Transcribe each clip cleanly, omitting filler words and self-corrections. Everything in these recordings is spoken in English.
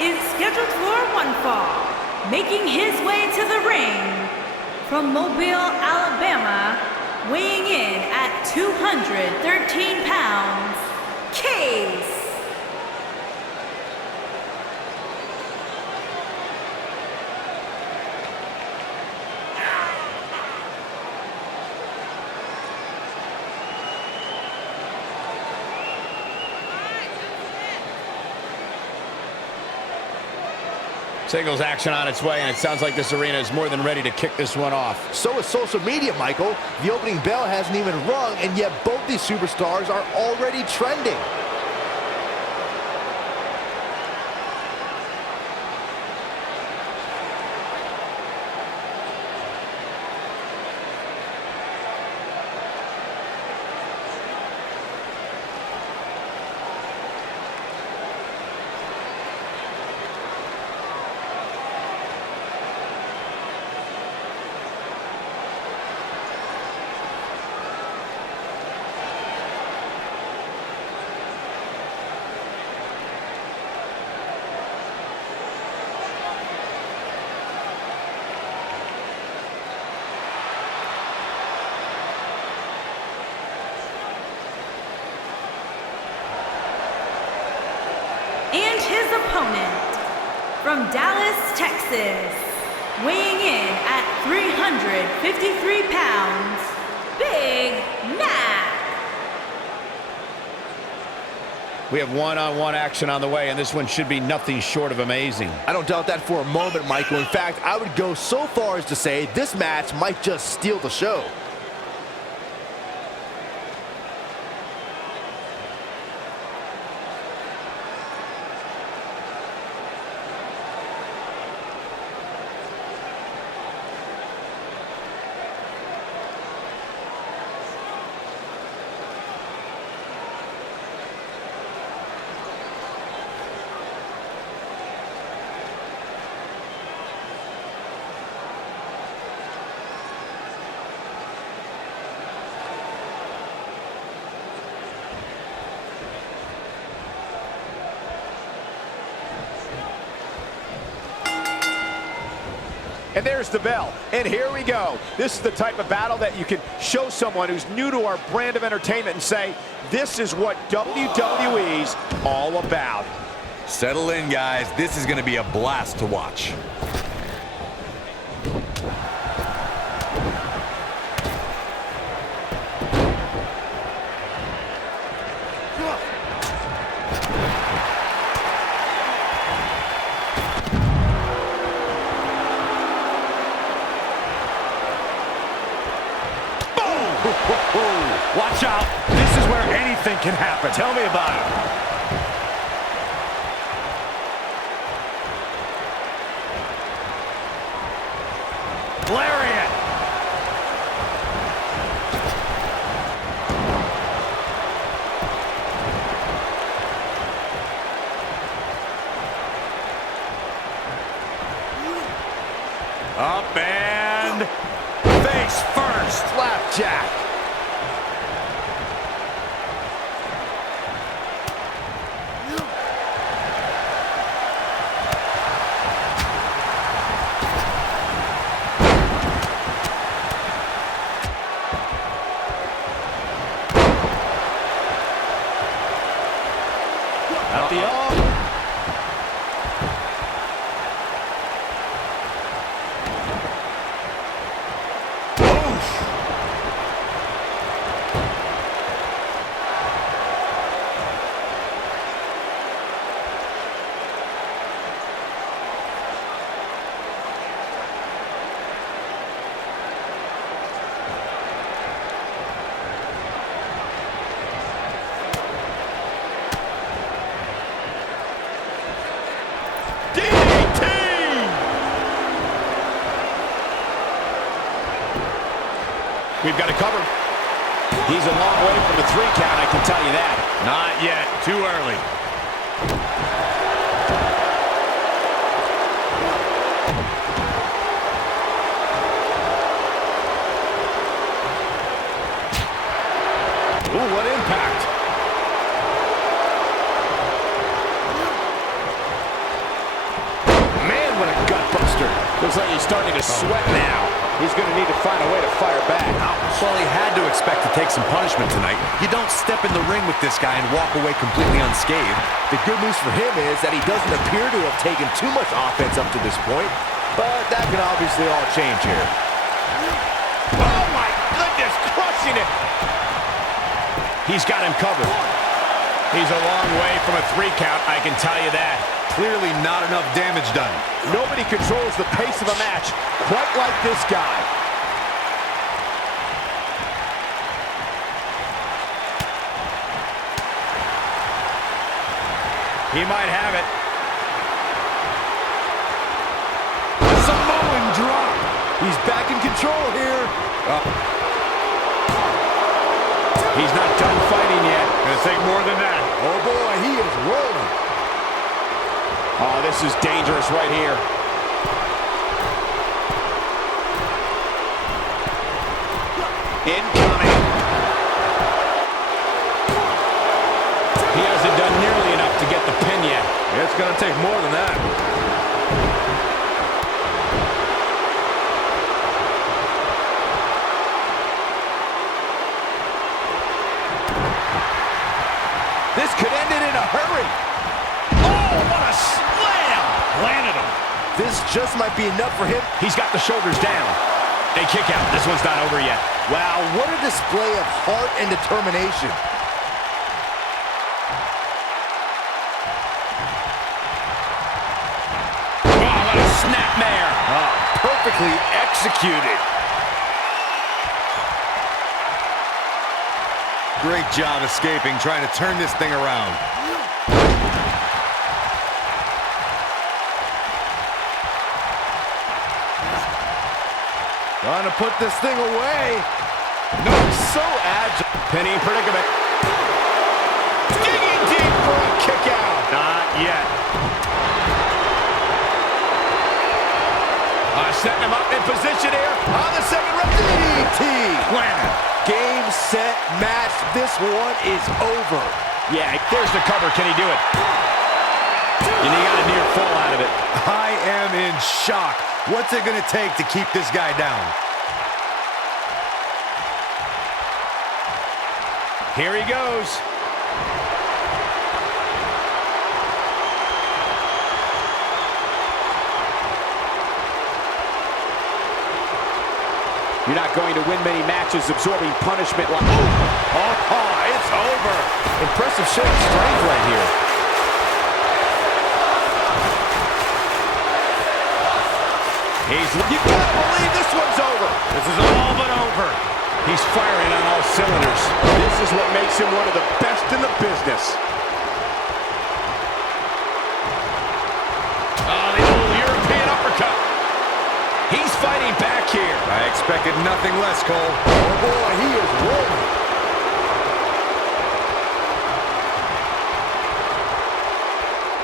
is scheduled for one fall, making his way to the ring from Mobile, Alabama, weighing in at 213 pounds, KAGE. Singles action on its way, and it sounds like this arena is more than ready to kick this one off. So is social media, Michael. The opening bell hasn't even rung, and yet both these superstars are already trending. And his opponent, from Dallas, Texas, weighing in at 353 pounds, Big Mac. We have one-on-one action on the way, and this one should be nothing short of amazing. I don't doubt that for a moment, Michael. In fact, I would go so far as to say this match might just steal the show. And there's the bell, and here we go. This is the type of battle that you can show someone who's new to our brand of entertainment and say, this is what WWE's all about. Settle in, guys. This is going to be a blast to watch. Watch out. This is where anything can happen. Tell me about it. Lariat. Up and face first. Flapjack. At the arm. We've got to cover. He's a long way from a 3 count, I can tell you that. Not yet. Too early. Ooh, what impact. Looks like he's starting to sweat now. He's going to need to find a way to fire back. Well, he had to expect to take some punishment tonight. You don't step in the ring with this guy and walk away completely unscathed. The good news for him is that he doesn't appear to have taken too much offense up to this point, but that can obviously all change here. Oh, my goodness, crushing it. He's got him covered. He's a long way from a 3 count, I can tell you that. Clearly not enough damage done. Nobody controls the pace of a match quite like this guy. He might have it. Samoan drop. He's back in control here. He's not done fighting yet. Gonna take more than that. Oh boy, he is rolling. Oh, this is dangerous right here. Incoming. He hasn't done nearly enough to get the pin yet. It's going to take more than that. This could end it in a hurry. Oh, what a slam! Landed him. This just might be enough for him. He's got the shoulders down. A kick out. This one's not over yet. Wow, what a display of heart and determination. Oh, what a snapmare. Oh, perfectly executed. Great job escaping, trying to turn this thing around. Trying to put this thing away. No, so agile. Pinning predicament. Digging deep for a kick out. Not yet. Setting him up in position here. On the second round, DDT. Planted. Game, set, match. This one is over. Yeah, there's the cover. Can he do it? And he got a near fall out of it. I am in shock. What's it going to take to keep this guy down? Here he goes. You're not going to win many matches absorbing punishment like... Oh, it's over. Impressive show of strength right here. You gotta believe this one's over. This is all but over. He's firing on all cylinders. This is what makes him one of the best in the business. Oh, the old European uppercut. He's fighting back here. I expected nothing less, Cole. Oh boy, he is rolling.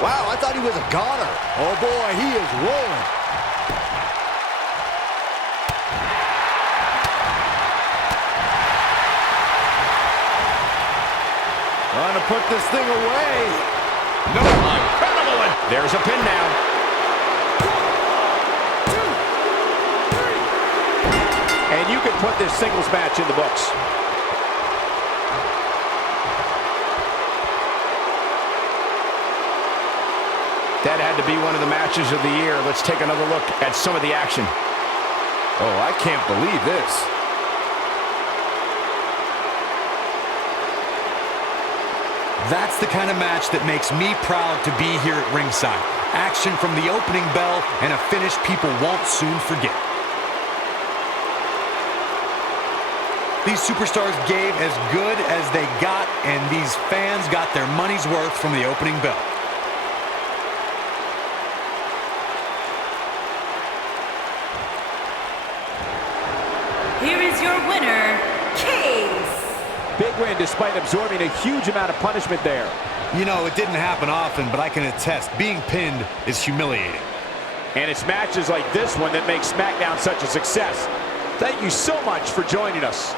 Wow, I thought he was a goner. Oh boy, he is rolling. Trying to put this thing away. No, incredible. There's a pin now. And you can put this singles match in the books. That had to be one of the matches of the year. Let's take another look at some of the action. Oh, I can't believe this. That's the kind of match that makes me proud to be here at ringside. Action from the opening bell and a finish people won't soon forget. These superstars gave as good as they got, and these fans got their money's worth from the opening bell. Here is your winner, KAGE. Big win despite absorbing a huge amount of punishment there. You know, it didn't happen often, but I can attest, being pinned is humiliating. And it's matches like this one that make SmackDown such a success. Thank you so much for joining us.